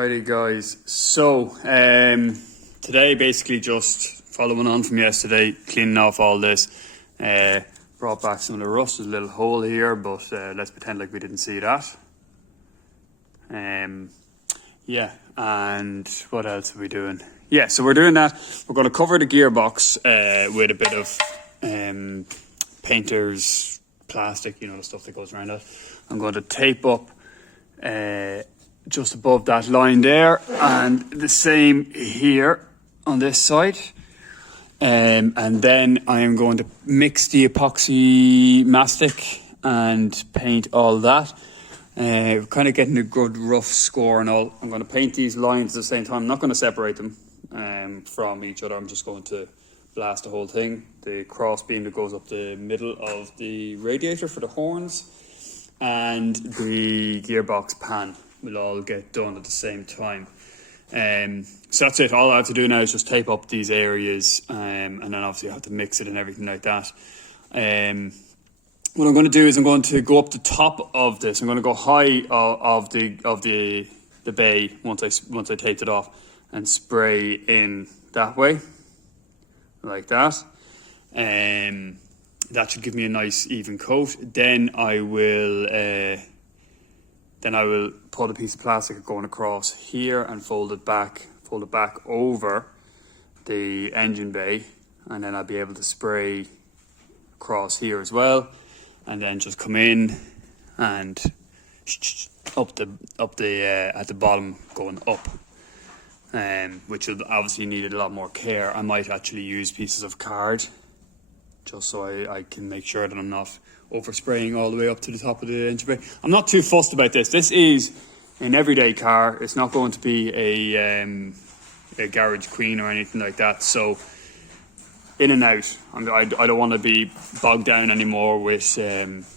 Alrighty guys, so today basically just following on from yesterday, cleaning off all this, brought back some of the rust. There's a little hole here, but let's pretend like we didn't see that. Yeah, and what else are we doing? Yeah, so we're doing that. We're going to cover the gearbox with a bit of painter's plastic, you know, the stuff that goes around that. I'm going to tape up just above that line there, and the same here on this side. And then I am going to mix the epoxy mastic and paint all that. Kind of getting a good rough score and all. I'm going to paint these lines at the same time. I'm not going to separate them from each other. I'm just going to blast the whole thing. The cross beam that goes up the middle of the radiator for the horns and the gearbox pan will all get done at the same time. So that's it. All I have to do now is just tape up these areas, and then obviously I have to mix it and everything like that. What I'm going to do is I'm going to go up the top of this. I'm going to go high of the bay once I taped it off and spray in that way, like that. That should give me a nice even coat. Then I will put a piece of plastic going across here and fold it back over the engine bay, and then I'll be able to spray across here as well, and then just come in and up the at the bottom going up, which will obviously need a lot more care. I might actually use pieces of card just so I can make sure that I'm not overspraying all the way up to the top of the engine bay. I'm not too fussed about this. This is an everyday car. It's not going to be a garage queen or anything like that. So in and out. I don't want to be bogged down anymore with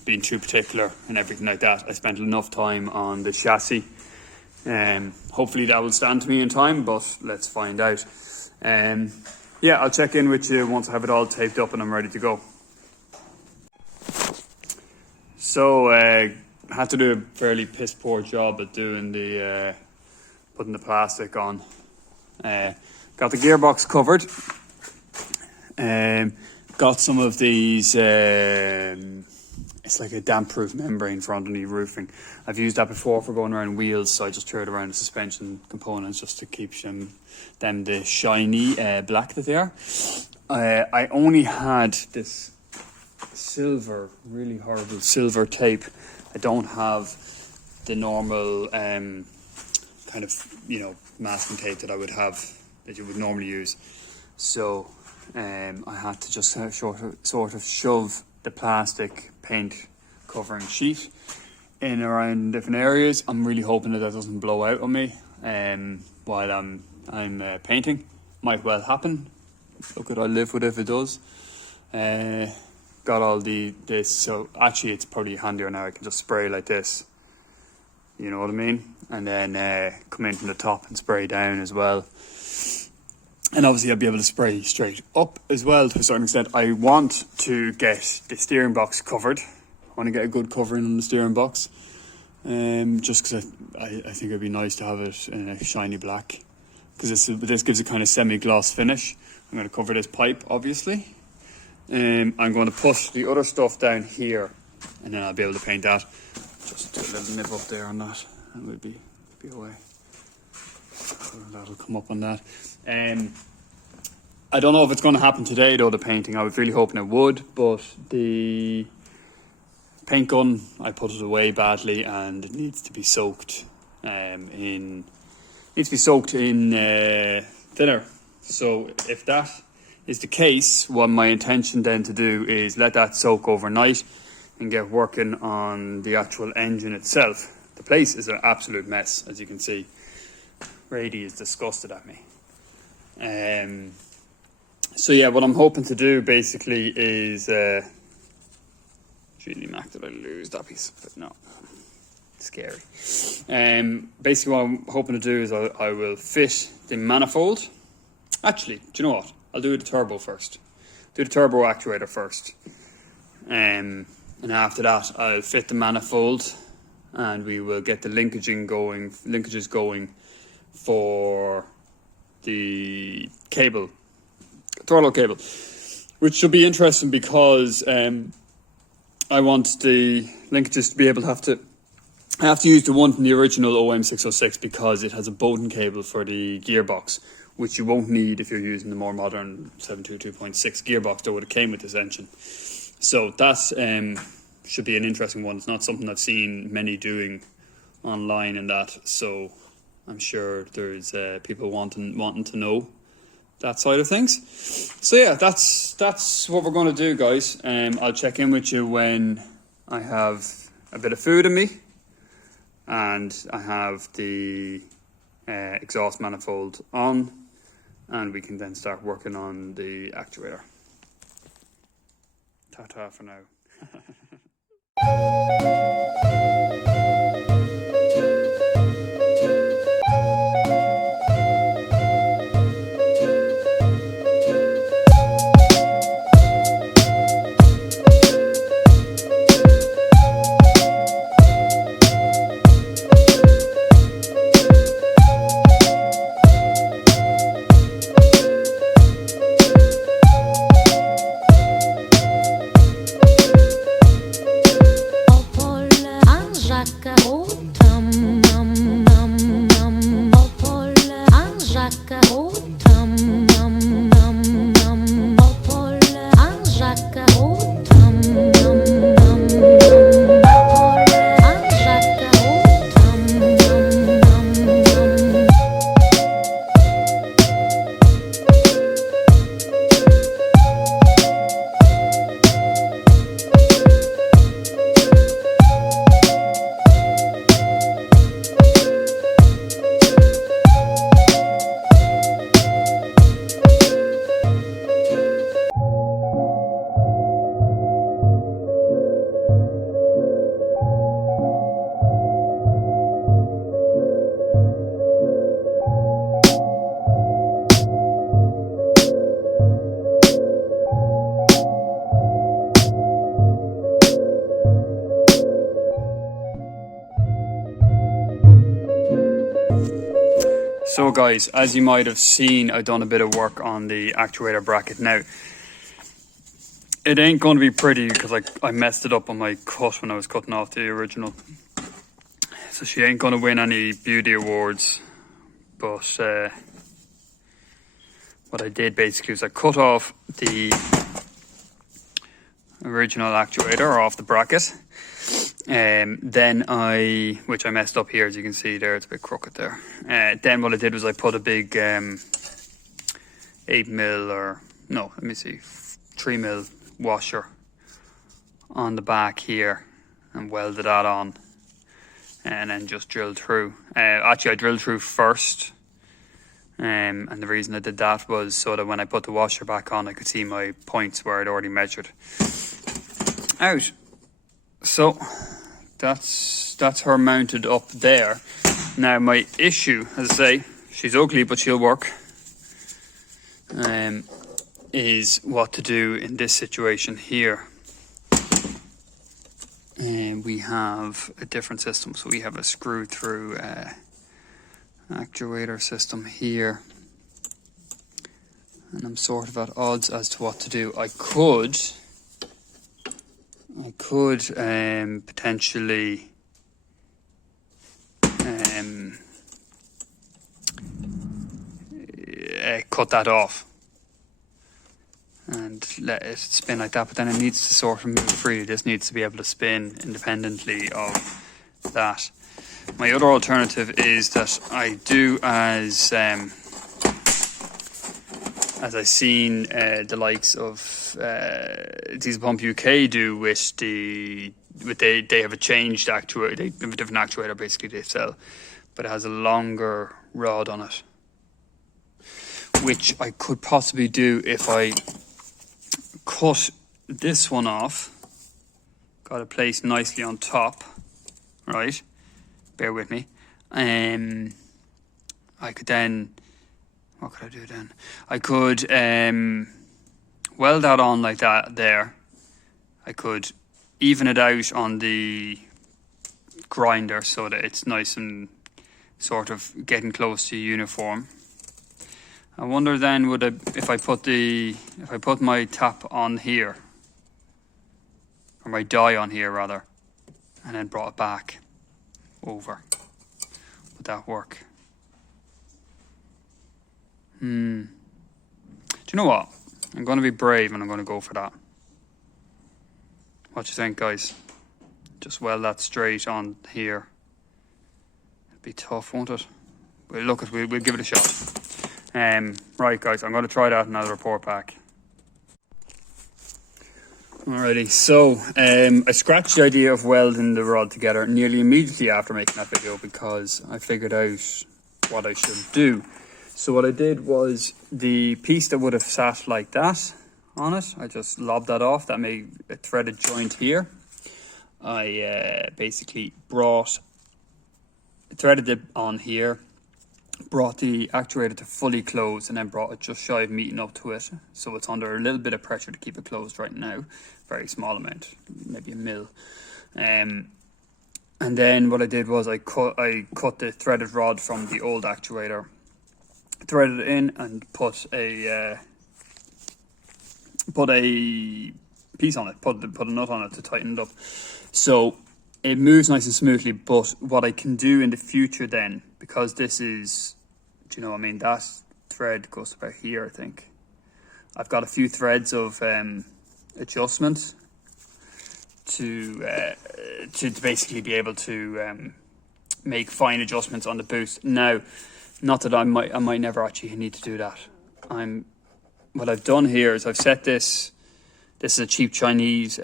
being too particular and everything like that. I spent enough time on the chassis. Hopefully that will stand to me in time, but let's find out. Yeah, I'll check in with you once I have it all taped up and I'm ready to go. So I had to do a fairly piss poor job at doing the putting the plastic on. Got the gearbox covered. Got some of these. It's like a damp-proof membrane for underneath roofing. I've used that before for going around wheels, so I just threw it around the suspension components just to keep them the shiny black that they are. I only had this silver, really horrible silver tape. I don't have the normal kind of, you know, masking tape that you would normally use. So I had to just sort of shove the plastic paint covering sheet in around different areas. I'm really hoping that doesn't blow out on me while I'm painting. Might well happen. Look, I'll live with it if it does. Got all this, so actually it's probably handier now. I can just spray like this, you know what I mean, and then come in from the top and spray down as well. And obviously I'll be able to spray straight up as well to a certain extent. I want to get the steering box covered. I want to get a good covering on the steering box, just because I think it'd be nice to have it in a shiny black, because this gives a kind of semi-gloss finish. I'm going to cover this pipe obviously. I'm going to put the other stuff down here, and then I'll be able to paint that. Just do a little nib up there on that, and we'll be away. That'll come up on that. I don't know if it's going to happen today though, the painting. I was really hoping it would, but the paint gun, I put it away badly, and it needs to be soaked in thinner. So if that is the case, what my intention then to do is let that soak overnight and get working on the actual engine itself. The place is an absolute mess, as you can see. Brady is disgusted at me. So yeah, what I'm hoping to do basically is really Mac, did I lose that piece? But no, scary. Basically what I'm hoping to do is I will fit the manifold. Actually, do you know what? I'll do the turbo first. Do the turbo actuator first. And after that, I'll fit the manifold, and we will get the linkages going for the cable, throttle cable, which should be interesting because I want the linkages to be able to I have to use the one from the original om606 because it has a Bowden cable for the gearbox, which you won't need if you're using the more modern 722.6 gearbox that would have came with this engine. So that should be an interesting one. It's not something I've seen many doing online and that, so I'm sure there's people wanting to know that side of things. So yeah, that's what we're going to do, guys. I'll check in with you when I have a bit of food in me and I have the exhaust manifold on, and we can then start working on the actuator. Ta-ta for now. So guys, as you might have seen, I've done a bit of work on the actuator bracket. Now, it ain't going to be pretty because I messed it up on my cut when I was cutting off the original. So she ain't going to win any beauty awards. But what I did basically was I cut off the original actuator off the bracket. Then which I messed up here, as you can see there, it's a bit crooked there. Then what I did was I put a big 8mm, or no, let me see, 3mm washer on the back here and welded that on, and then just drilled through. Actually, I drilled through first, and the reason I did that was so that when I put the washer back on, I could see my points where I'd already measured out. So that's her mounted up there. Now my issue, as I say, she's ugly but she'll work, is what to do in this situation here. And we have a different system. So we have a screw through actuator system here, and I'm sort of at odds as to what to do. I could potentially cut that off and let it spin like that, but then it needs to sort of move freely. This needs to be able to spin independently of that. My other alternative is that I do as I've seen the likes of Diesel Pump UK do with they have a changed actuator. They have a different actuator basically they sell, but it has a longer rod on it, which I could possibly do if I cut this one off, got it placed nicely on top, right? Bear with me. I could then, what could I do then? I could weld that on like that there. I could even it out on the grinder so that it's nice and sort of getting close to uniform. I wonder then if I put my tap on here, or my die on here rather, and then brought it back over, would that work? Do you know what? I'm going to be brave and I'm going to go for that. What do you think, guys? Just weld that straight on here. It'd be tough, won't it? We'll look at we'll give it a shot. Right, guys, I'm going to try that and I'll report back. Alrighty, so I scratched the idea of welding the rod together nearly immediately after making that video because I figured out what I should do. So what I did was the piece that would have sat like that on it, I just lobbed that off. That made a threaded joint here. I basically threaded it on here, brought the actuator to fully close, and then brought it just shy of meeting up to it. So it's under a little bit of pressure to keep it closed right now. Very small amount, maybe a mil. And then what I did was I cut the threaded rod from the old actuator, threaded it in, and put a piece on it, put a nut on it to tighten it up. So it moves nice and smoothly, but what I can do in the future then, because this is, do you know what I mean, that thread goes about here, I think. I've got a few threads of adjustment to basically be able to make fine adjustments on the boost. Now, not that I might never actually need to do that. What I've done here is I've set this is a cheap Chinese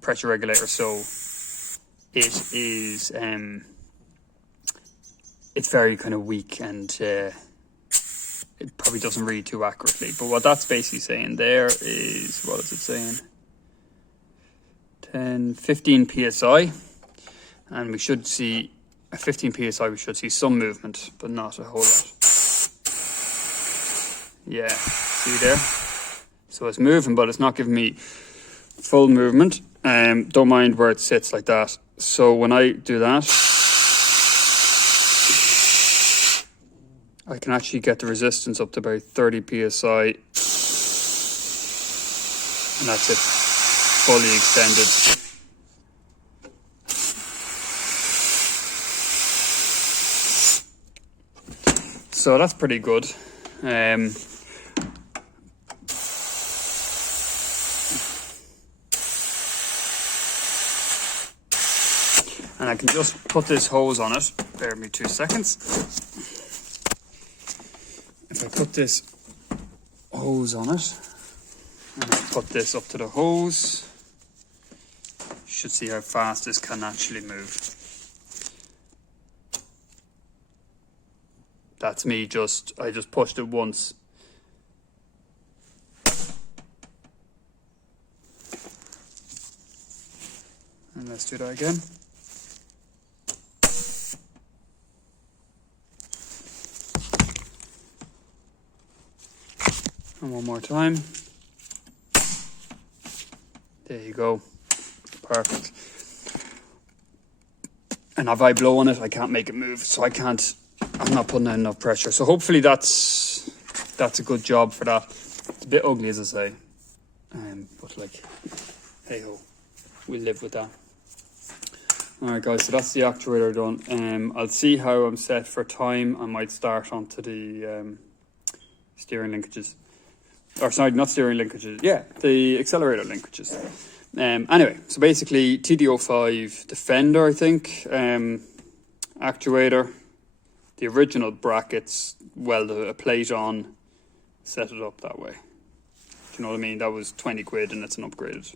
pressure regulator, so it is it's very kind of weak, and it probably doesn't read too accurately. But what that's basically saying there is, what is it saying? 15 psi, and we should see at 15 psi we should see some movement, but not a whole lot. Yeah, see there? So it's moving, but it's not giving me full movement. Don't mind where it sits like that. So when I do that, I can actually get the resistance up to about 30 psi, and that's it, fully extended. So that's pretty good. And I can just put this hose on it. Bear with me 2 seconds. If I put this hose on it, and I put this up to the hose, you should see how fast this can actually move. That's me I just pushed it once. And let's do that again. And one more time. There you go. Perfect. And if I blow on it, I can't make it move, so I'm not putting out enough pressure. So hopefully that's a good job for that. It's a bit ugly, as I say, but like, hey ho, we'll live with that. All right, guys, so that's the actuator done. I'll see how I'm set for time. I might start onto the steering linkages. Or sorry, not steering linkages. Yeah, the accelerator linkages. Anyway, so basically TD05 Defender, I think, actuator, the original brackets, weld a plate on, set it up that way. Do you know what I mean? That was 20 quid and it's an upgraded.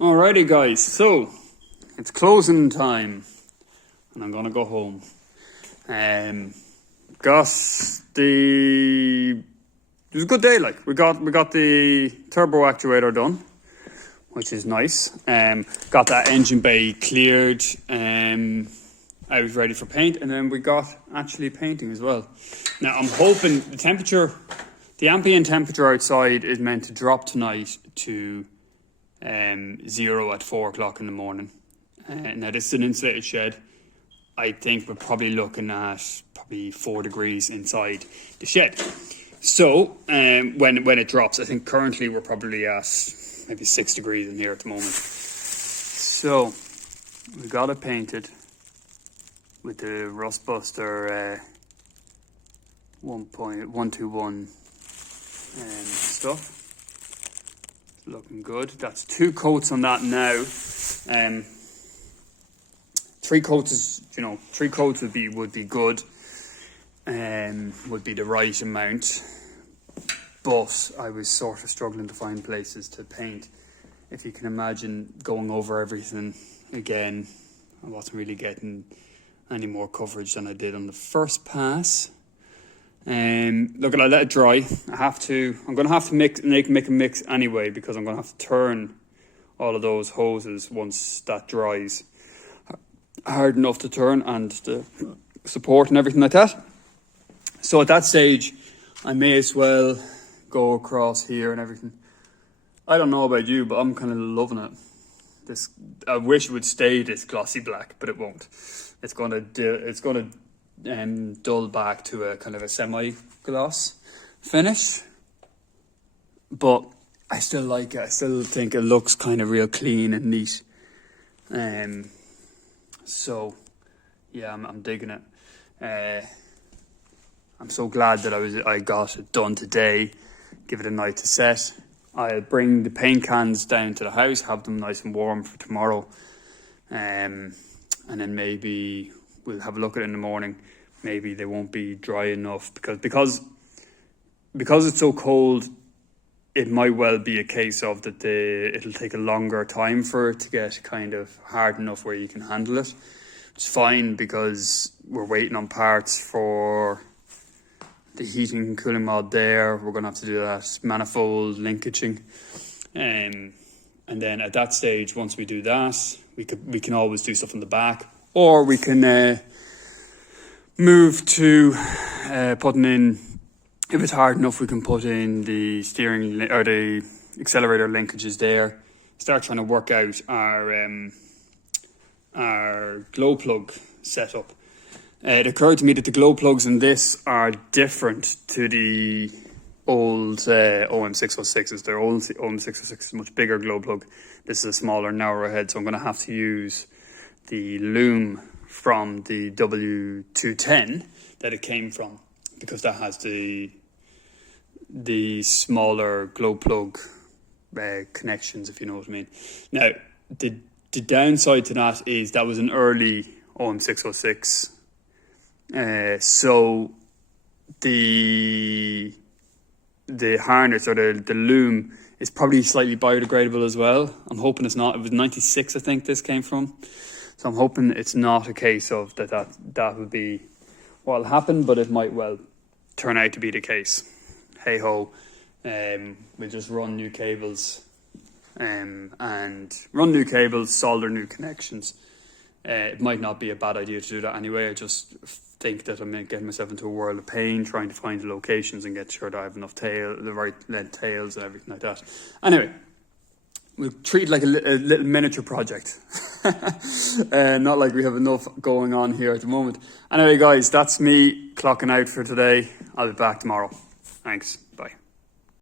Alrighty guys, so it's closing time and I'm gonna go home. It was a good day, like we got the turbo actuator done. which is nice. Got that engine bay cleared. I was ready for paint, and then we got actually painting as well. Now I'm hoping the ambient temperature outside is meant to drop tonight to 0 at 4 o'clock in the morning. Now this is an insulated shed. I think we're probably looking at probably 4 degrees inside the shed. So when it drops, I think currently we're probably at maybe 6 degrees in here at the moment. So we got it painted with the Rust Buster 1.121 stuff. Looking good. That's 2 coats on that now. 3 coats is, 3 coats would be good. Would be the right amount. But I was sort of struggling to find places to paint. If you can imagine going over everything again, I wasn't really getting any more coverage than I did on the first pass. Look, I let it dry. I'm going to have to make a mix anyway, because I'm going to have to turn all of those hoses once that dries hard enough to turn, and the support and everything like that. So at that stage, I may as well go across here and everything. I don't know about you, but I'm kind of loving it. I wish it would stay this glossy black, but it won't. It's gonna dull back to a kind of a semi-gloss finish, but I still like it. I still think it looks kind of real clean and neat. So yeah, I'm digging it. I'm so glad that I got it done today. Give it a night to set. I'll bring the paint cans down to the house, have them nice and warm for tomorrow, and then maybe we'll have a look at it in the morning. Maybe they won't be dry enough because it's so cold. It might well be a case of that it'll take a longer time for it to get kind of hard enough where you can handle it. It's fine because we're waiting on parts for the heating and cooling mod there. We're going to have to do that manifold linkaging. And then at that stage, once we do that, we can always do stuff on the back, or we can move to putting in, if it's hard enough, we can put in the steering or the accelerator linkages there. Start trying to work out our glow plug setup. It occurred to me that the glow plugs in this are different to the old om606s. Their old om606 is a much bigger glow plug. This is a smaller, narrower head, so I'm going to have to use the loom from the w124 that it came from, because that has the smaller glow plug connections, if you know what I mean. Now, the downside to that is that was an early om606. So the harness or the loom is probably slightly biodegradable as well. I'm hoping it's not. It was 96, I think this came from. So I'm hoping it's not a case of that will be what will happen, but it might well turn out to be the case. Hey ho, we'll just run new cables solder new connections. It might not be a bad idea to do that anyway. I just think that I'm getting myself into a world of pain trying to find the locations and get sure that I have enough the right length tails and everything like that. Anyway, we'll treat it like a little miniature project. Not like we have enough going on here at the moment. Anyway, guys, that's me clocking out for today. I'll be back tomorrow. Thanks. Bye.